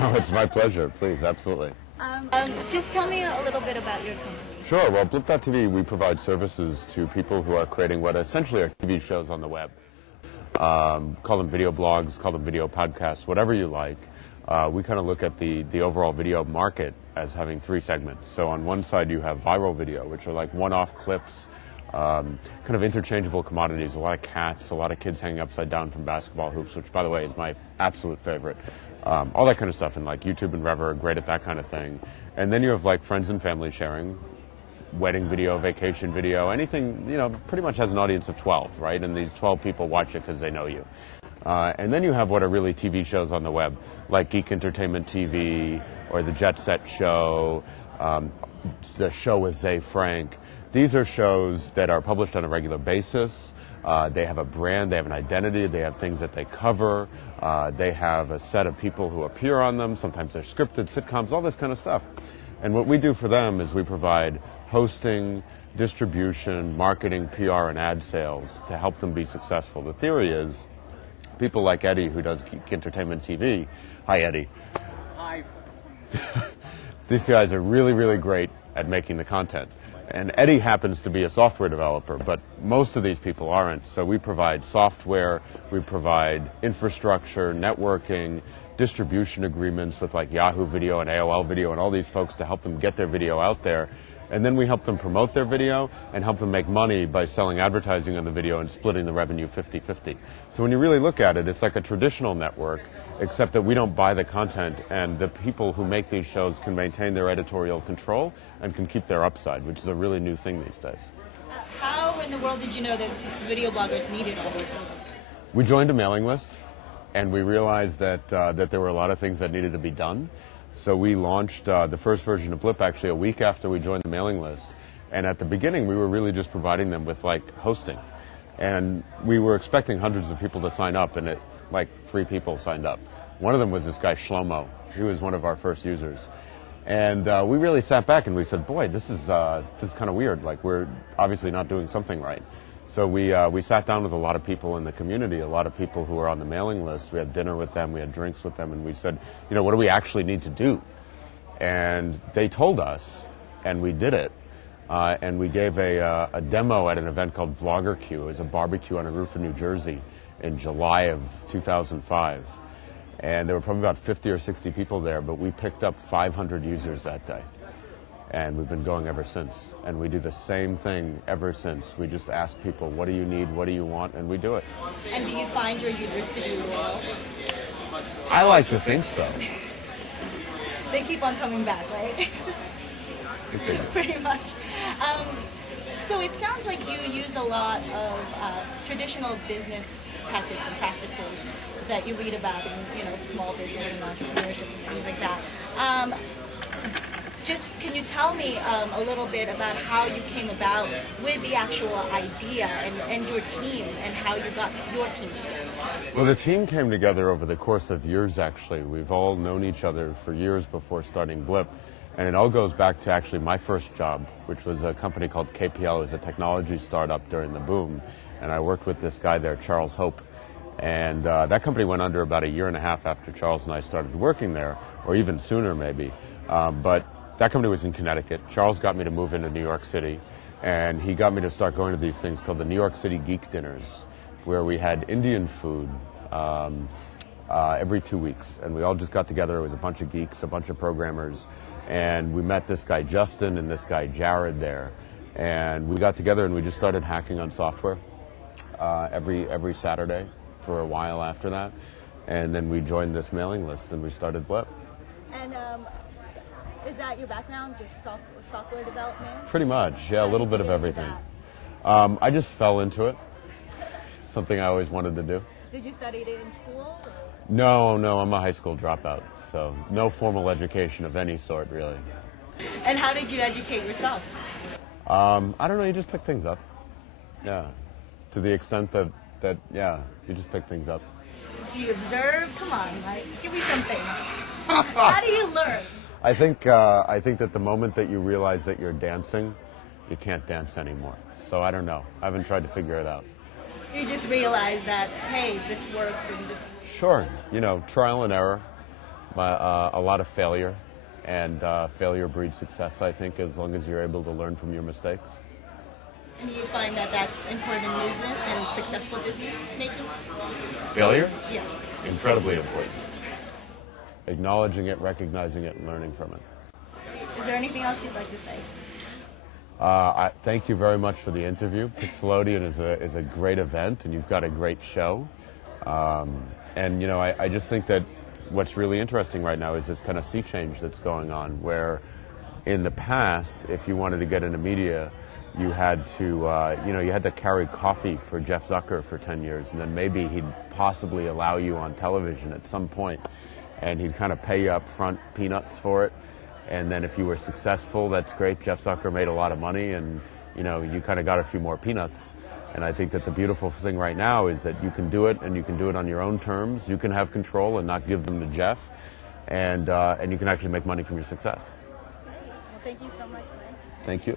No, it's my pleasure. Please, absolutely. Just tell me a little bit about your company. Sure. Well, Blip.tv, we provide services to people who are creating what essentially are TV shows on the web. Call them video blogs, call them video podcasts, whatever you like. We kind of look at the overall video market as having three segments. So on one side you have viral video, which are like one-off clips, kind of interchangeable commodities, a lot of cats, a lot of kids hanging upside down from basketball hoops, which by the way is my absolute favorite. All that kind of stuff, and like YouTube and Rever are great at that kind of thing. And then you have like friends and family sharing, wedding video, vacation video, anything, you know, pretty much has an audience of 12, right? And these 12 people watch it because they know you. And then you have what are really TV shows on the web, like Geek Entertainment TV or the Jet Set Show, the Show with Zay Frank. These are shows that are published on a regular basis. They have a brand, they have an identity, they have things that they cover, they have a set of people who appear on them, sometimes they're scripted, sitcoms, all this kind of stuff. And what we do for them is we provide hosting, distribution, marketing, PR, and ad sales to help them be successful. The theory is people like Eddie, who does Geek Entertainment TV. Hi, Eddie. Hi. These guys are really, really great at making the content. And Eddie happens to be a software developer, but most of these people aren't. So we provide software, we provide infrastructure, networking, distribution agreements with like Yahoo Video and AOL Video and all these folks to help them get their video out there. And then we help them promote their video and help them make money by selling advertising on the video and splitting the revenue 50-50. So when you really look at it, it's like a traditional network, except that we don't buy the content, and the people who make these shows can maintain their editorial control and can keep their upside, which is a really new thing these days. How in the world did you know that video bloggers needed all these services? We joined a mailing list, and we realized that that there were a lot of things that needed to be done. So we launched the first version of Blip actually a week after we joined the mailing list. And at the beginning, we were really just providing them with like hosting. And we were expecting hundreds of people to sign up, and like 3 people signed up. One of them was this guy Shlomo. He was one of our first users. And we really sat back and we said, boy, this is kind of weird. Like, we're obviously not doing something right. So we sat down with a lot of people in the community, a lot of people who were on the mailing list. We had dinner with them, we had drinks with them, and we said, you know, what do we actually need to do? And they told us, and we did it. And we gave a demo at an event called Vlogger Q. It was a barbecue on a roof in New Jersey in July of 2005. And there were probably about 50 or 60 people there, but we picked up 500 users that day. And we've been going ever since. And we do the same thing ever since. We just ask people, what do you need, what do you want, and we do it. And do you find your users to be loyal? I like to think so. They keep on coming back, right? Pretty much. So it sounds like you use a lot of traditional business tactics and practices that you read about in, you know, small business and entrepreneurship and things like that. Just can you tell me a little bit about how you came about with the actual idea and your team and how you got your team together? Well, the team came together over the course of years, actually. We've all known each other for years before starting Blip. And it all goes back to actually my first job, which was a company called KPL. It was a technology startup during the boom. And I worked with this guy there, Charles Hope. And that company went under about 1.5 years after Charles and I started working there, or even sooner maybe. But that company was in Connecticut. Charles got me to move into New York City, and he got me to start going to these things called the New York City Geek Dinners, where we had Indian food every 2 weeks. And we all just got together. It was a bunch of geeks, a bunch of programmers. And we met this guy Justin and this guy Jared there. And we got together and we just started hacking on software every Saturday for a while after that. And then we joined this mailing list and we started Blip. And is that your background, just software development? Pretty much, yeah, a little bit of everything. I just fell into it. Something I always wanted to do. Did you study it in school? Or? No, I'm a high school dropout, so no formal education of any sort, really. And how did you educate yourself? I don't know, you just pick things up. Yeah, to the extent that yeah, you just pick things up. Do you observe? Come on, Mike, give me something. How do you learn? I think that the moment that you realize that you're dancing, you can't dance anymore. So I don't know. I haven't tried to figure it out. You just realize that, hey, this works and this... Sure. You know, trial and error. A lot of failure, and failure breeds success, I think, as long as you're able to learn from your mistakes. And do you find that that's important in business and successful business making? Failure? Yes. Incredibly important. Acknowledging it, recognizing it, and learning from it. Is there anything else you'd like to say? Thank you very much for the interview. Pixelodian is a great event, and you've got a great show. And, you know, I just think that what's really interesting right now is this kind of sea change that's going on, where in the past, if you wanted to get into media, you had to, you had to carry coffee for Jeff Zucker for 10 years, and then maybe he'd possibly allow you on television at some point, and he'd kind of pay you up front peanuts for it. And then if you were successful, that's great. Jeff Zucker made a lot of money, and, you know, you kind of got a few more peanuts. And I think that the beautiful thing right now is that you can do it, and you can do it on your own terms. You can have control and not give them to Jeff, and you can actually make money from your success. Well, thank you so much, Mike. Thank you.